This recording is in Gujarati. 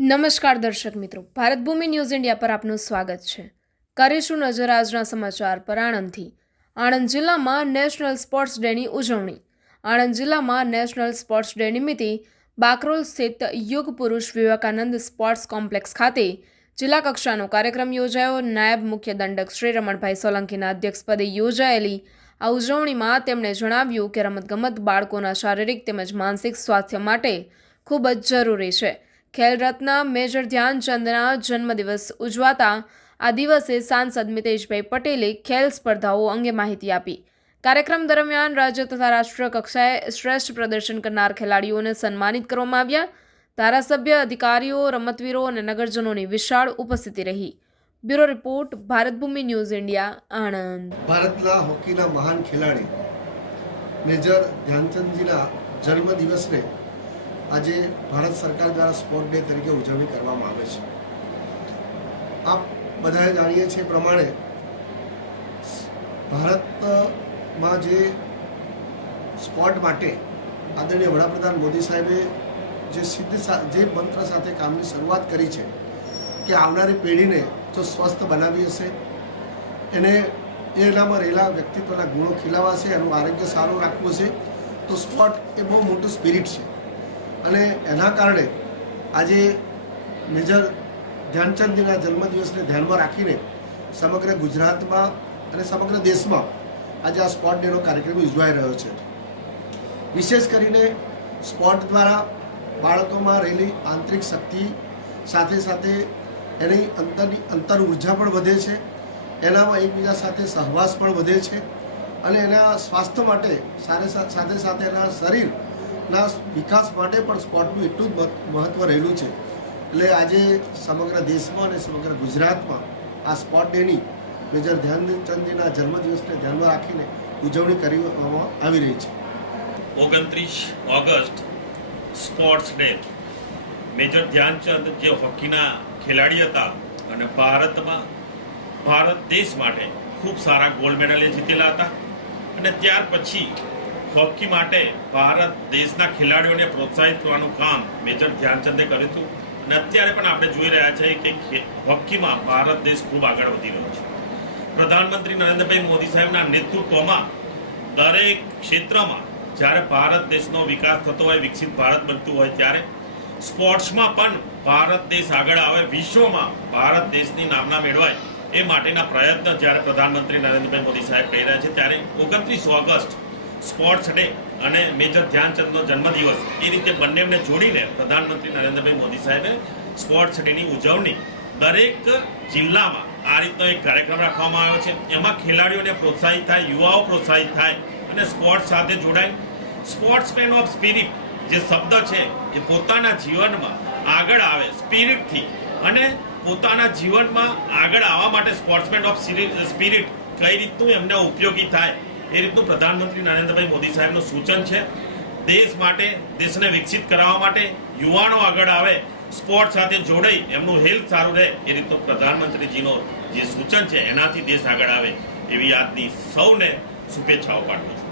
નમસ્કાર દર્શક મિત્રો, ભારત ભૂમિ ન્યૂઝ ઇન્ડિયા પર આપનું સ્વાગત છે. કરીશું નજર આજના સમાચાર પર આણંદથી. આણંદ જિલ્લામાં નેશનલ સ્પોર્ટ્સ ડેની ઉજવણી. આણંદ જિલ્લામાં નેશનલ સ્પોર્ટ્સ ડે નિમિત્તે બાકરોલ સ્થિત યુગ પુરુષ વિવેકાનંદ સ્પોર્ટ્સ કોમ્પ્લેક્સ ખાતે જિલ્લા કક્ષાનો કાર્યક્રમ યોજાયો. નાયબ મુખ્ય દંડક શ્રી રમણભાઈ સોલંકીના અધ્યક્ષપદે યોજાયેલી આ ઉજવણીમાં તેમણે જણાવ્યું કે રમતગમત બાળકોના શારીરિક તેમજ માનસિક સ્વાસ્થ્ય માટે ખૂબ જ જરૂરી છે. ખેલ રત્ન મેજર ધ્યાનચંદના જન્મદિવસ ઉજવાતા આ દિવસે સાંસદ મિતેશભાઈ પટેલે ખેલ સ્પર્ધાઓ અંગે માહિતી આપી. કાર્યક્રમ દરમિયાન રાજ્ય તથા રાષ્ટ્રીય કક્ષાએ શ્રેષ્ઠ પ્રદર્શન કરનાર ખેલાડીઓને સન્માનિત કરવામાં આવ્યા. ધારાસભ્ય, અધિકારીઓ, રમતવીરો અને નગરજનોની વિશાળ ઉપસ્થિતિ રહી. Bureau report, Bharatbhumi news India, Anand. ભારતના હોકીના મહાન ખેલાડી મેજર ધ્યાનચંદજીના જન્મદિવસને આજે ભારત સરકાર દ્વારા સ્પોર્ટ ડે તરીકે ઉજવણી કરવામાં આવે છે. આપ બધાએ જાણીએ છીએ પ્રમાણે ભારતમાં જે સ્પોર્ટ માટે આદરણીય વડાપ્રધાન મોદી સાહેબે જે સિદ્ધ જે મંત્ર સાથે કામની શરૂઆત કરી છે કે આવનારી પેઢીને જો સ્વસ્થ બનાવી હશે. એને, એનામાં રહેલા વ્યક્તિત્વના ગુણો ખીલાવાશે, એનું આરોગ્ય સારું રાખવું છે તો સ્પોર્ટ એ બહુ મોટું સ્પિરિટ છે. અને એના કારણે આજે મેજર ધ્યાનચંદજીના જન્મદિવસને ધ્યાનમાં રાખીને સમગ્ર ગુજરાતમાં અને સમગ્ર દેશમાં આજે આ સ્પોર્ટ ડેનો કાર્યક્રમ ઉજવાઈ રહ્યો છે. વિશેષ કરીને સ્પોર્ટ દ્વારા બાળકોમાં રહેલી આંતરિક શક્તિ સાથે સાથે એની અંતરની અંતર ઊર્જા પણ વધે છે. એનામાં એકબીજા સાથે સહવાસ પણ વધે છે અને એના સ્વાસ્થ્ય માટે સાથે સાથે એના શરીરના વિકાસ માટે પણ સ્પોર્ટનું એટલું જ મહત્ત્વ રહેલું છે. એટલે આજે સમગ્ર દેશમાં અને સમગ્ર ગુજરાતમાં આ સ્પોર્ટ ડેની મેજર ધ્યાનચંદજીના જન્મદિવસને ધ્યાનમાં રાખીને ઉજવણી કરવામાં આવી રહી છે. ઓગણત્રીસ August sports day major Dhyan Chand જે હોકીના ખેલાડી હતા અને ભારતમાં, ભારત દેશ માટે ખૂબ સારા ગોલ્ડ મેડલે જીતેલા હતા. અને ત્યાર પછી હોકી માટે ભારત દેશના ખેલાડીઓને પ્રોત્સાહિત કરવાનું કામ મેજર ધ્યાનચંદે કર્યું હતું. અને અત્યારે પણ આપણે જોઈ રહ્યા છીએ કે હોકીમાં ભારત દેશ ખૂબ આગળ વધી રહ્યો છે. પ્રધાનમંત્રી નરેન્દ્રભાઈ મોદી સાહેબના નેતૃત્વમાં દરેક ક્ષેત્રમાં જ્યારે ભારત દેશનો વિકાસ થતો હોય, વિકસિત ભારત બનતું હોય ત્યારે સ્પોર્ટ્સમાં પણ ભારત દેશ આગળ આવે, વિશ્વમાં ભારત દેશની નામના મેળવાય એ માટેના પ્રયત્ન જ્યારે પ્રધાનમંત્રી નરેન્દ્રભાઈ મોદી સાહેબ કરી રહ્યા છે ત્યારે ઓગણત્રીસ ઓગસ્ટ સ્પોર્ટ્સ ડે અને મેજર ધ્યાનચંદનો જન્મદિવસ, એ રીતે બંનેને જોડીને પ્રધાનમંત્રી નરેન્દ્રભાઈ મોદી સાહેબે સ્પોર્ટ્સ ડેની ઉજવણી દરેક જિલ્લામાં આ રીતનો એક કાર્યક્રમ રાખવામાં આવ્યો છે. એમાં ખેલાડીઓને પ્રોત્સાહિત થાય, યુવાઓ પ્રોત્સાહિત થાય અને સ્પોર્ટ્સ સાથે જોડાય. સ્પોર્ટ્સમેન ઓફ સ્પિરિટ જે શબ્દ છે, એ પોતાના જીવનમાં આગળ આવે સ્પિરિટથી અને પોતાના જીવનમાં આગળ આવવા માટે સ્પોર્ટ્સમેન ઓફ સ્પિરિટ કઈ રીતનું એમને ઉપયોગી થાય એ રીતનું પ્રધાનમંત્રી નરેન્દ્રભાઈ મોદી સાહેબનું સૂચન છે. દેશ માટે, દેશને વિકસિત કરાવવા માટે યુવાનો આગળ આવે સ્પોર્ટ સાથે જોડાઈ, એમનું હેલ્થ સારું રહે, એ રીતનું પ્રધાનમંત્રીજીનો જે સૂચન છે, એનાથી દેશ આગળ આવે એવી આજની સૌને શુભેચ્છાઓ પાઠવું છું.